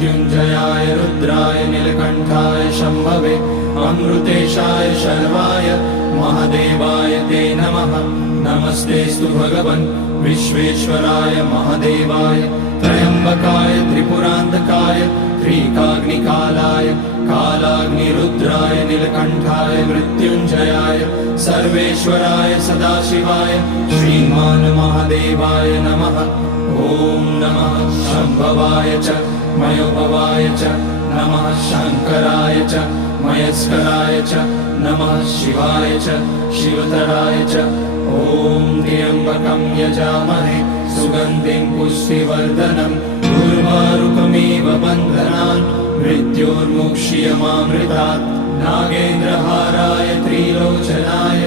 मृत्युञ्जयाय रुद्राय नीलकण्ठाय शम्भवे अमृतेशाय शर्वाय महादेवाय ते नमः। नमस्तेऽस्तु भगवन् विश्वेश्वराय महादेवाय त्र्यम्बकाय त्रिपुरान्तकाय त्रिकाग्निकालाय कालाग्निरुद्राय नीलकण्ठाय मृत्युञ्जयाय सर्वेश्वराय सदाशिवाय श्रीमान् महादेवाय नमः। ॐ नमः शम्भवाय च मयोभवाय च नमः शङ्कराय च मयस्कराय च नमः शिवाय च शिवतराय च। ॐ त्र्यम्बकं यजामहे सुगन्धिं पुष्टिवर्धनम् उर्वारुकमिव बन्धनान् मृत्योर्मुक्ष्यमामृतात्। नागेन्द्रहाराय त्रिलोचनाय